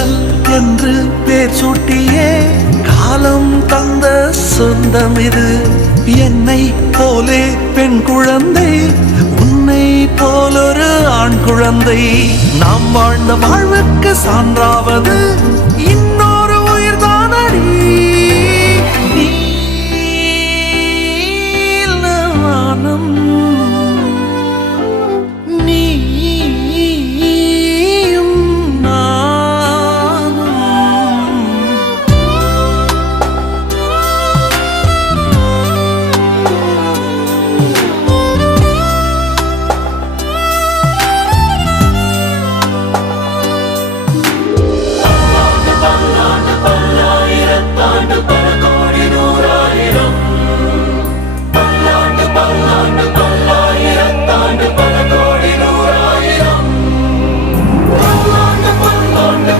காதல் என்று பேர் சூட்டியே காலம் தந்த சொந்தம் இது. என்னை போலே பெண் குழந்தை, உன்னை போலொரு ஆண் குழந்தை. நாம் வாழ்ந்த வாழ்வுக்கு சான்றாவது